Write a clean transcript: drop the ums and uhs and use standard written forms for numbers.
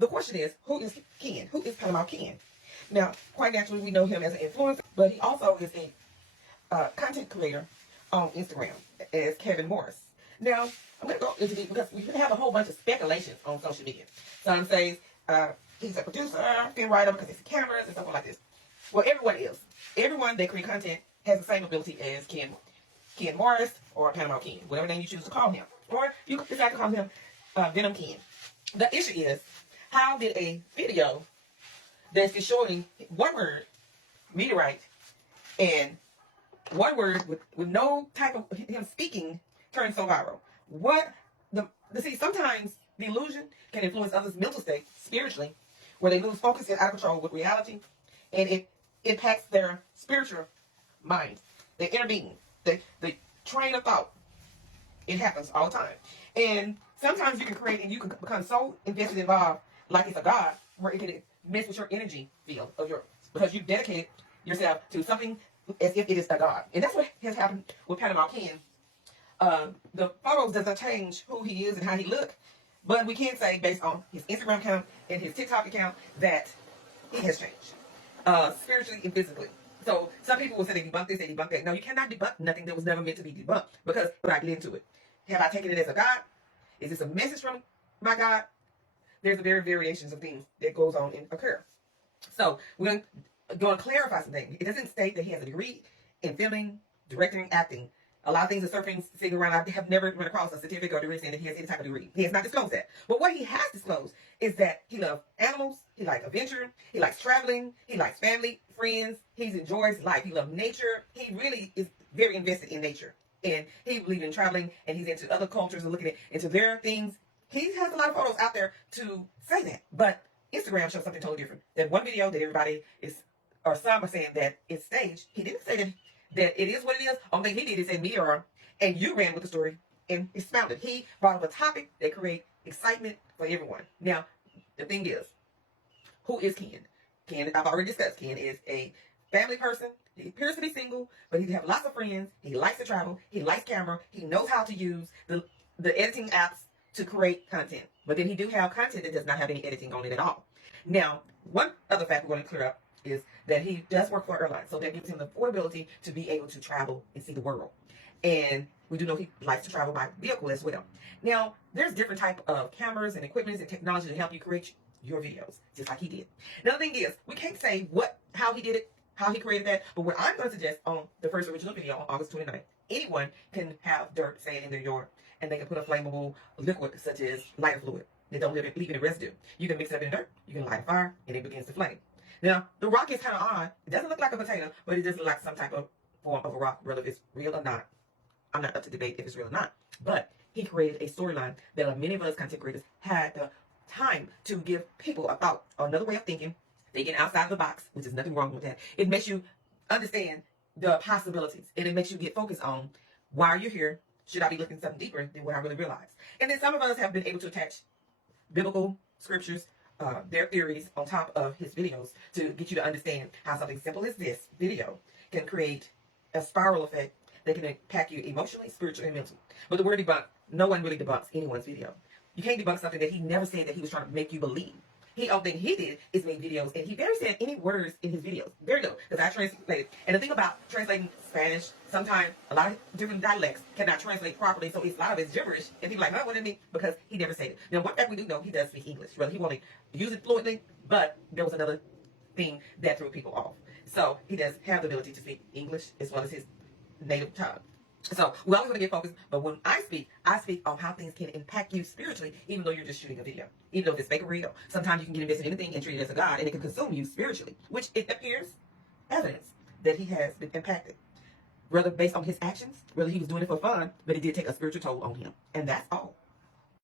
the question is, who is Kin? Who is Panama Kin? Now, quite naturally, we know him as an influencer, but he also is a content creator on Instagram as Kevin Morris. Now, I'm going to go into this because we have a whole bunch of speculations on social media. Some say he's a producer, film writer because it's cameras and stuff like this. Well, everyone is. Everyone that creates content has the same ability as Ken Morris or Panama Kin, whatever name you choose to call him. Or you could decide to call him Venom Kin. The issue is, how did a video that's just showing one word, meteorite, and one word with no type of him speaking turn so viral? See, sometimes the illusion can influence others' mental state spiritually, where they lose focus and out of control with reality, and it impacts their spiritual mind, their inner being, the train of thought. It happens all the time. And sometimes you can create and you can become so invested, involved, like it's a god, where it can mess with your energy field of yours, because you dedicated yourself to something as if it is a god. And that's what has happened with Panama Kin. The photos doesn't change who he is and how he look, but we can say based on his Instagram account and his TikTok account that he has changed, spiritually and physically. So some people will say they debunk this, they debunk that. No, you cannot debunk nothing that was never meant to be debunked, because when I get into it, have I taken it as a God? Is this a message from my God? There's a very variations of things that goes on and occur. So we're going to clarify some things. It doesn't state that he has a degree in filming, directing, acting. A lot of things are surfing, sitting around. I have never run across a certificate or degree saying that he has any type of degree. He has not disclosed that. But what he has disclosed is that he loves animals, he likes adventure, he likes traveling, he likes family, friends, he enjoys life, he loves nature. He really is very invested in nature. And he believes in traveling, and he's into other cultures and looking into their things. He has a lot of photos out there to say that. But Instagram shows something totally different. That one video that everybody is, or some are saying that it's staged. He didn't say that it is what it is. Only thing he did is say meteor, and you ran with the story and expounded. He brought up a topic that create excitement for everyone. Now, the thing is, who is Ken? Ken, I've already discussed. Ken is a family person. He appears to be single, but he has lots of friends. He likes to travel. He likes camera. He knows how to use the editing apps to create content. But then he do have content that does not have any editing on it at all. Now, one other fact we're going to clear up is that he does work for an airline, so that gives him the affordability to be able to travel and see the world. And we do know he likes to travel by vehicle as well. Now, there's different type of cameras and equipment and technology to help you create your videos, just like he did. Now, the thing is, we can't say how he did it, how he created that, but what I'm going to suggest on the first original video on August 29th, anyone can have dirt sand in their yard, and they can put a flammable liquid such as lighter fluid that don't leave any residue. You can mix it up in dirt, you can light a fire, and it begins to flame. Now, the rock is kind of odd. It doesn't look like a potato, but it does look like some type of form of a rock, whether it's real or not. I'm not up to debate if it's real or not. But he created a storyline that many of us content creators had the time to give people a thought, or another way of thinking outside the box, which is nothing wrong with that. It makes you understand the possibilities, and it makes you get focused on why you're here. Should I be looking something deeper than what I really realize? And then some of us have been able to attach biblical scriptures, their theories on top of his videos to get you to understand how something simple as this video can create a spiral effect that can impact you emotionally, spiritually, and mentally. But the word debunk, no one really debunks anyone's video. You can't debunk something that he never said that he was trying to make you believe. The only thing he did is make videos, and he barely said any words in his videos. Very little, because I translated. And the thing about translating Spanish, sometimes a lot of different dialects cannot translate properly, so a lot of it's gibberish. And people are like, what did it mean? Because he never said it. Now, one fact we do know, he does speak English. Well, he won't use it fluently, but there was another thing that threw people off. So he does have the ability to speak English as well as his native tongue. So we're always going to get focused, but when I speak on how things can impact you spiritually, even though you're just shooting a video. Even though it's fake or real, sometimes you can get invested in anything and treat it as a god, and it can consume you spiritually, which it appears evidence that he has been impacted. Whether based on his actions, whether he was doing it for fun, but it did take a spiritual toll on him. And that's all.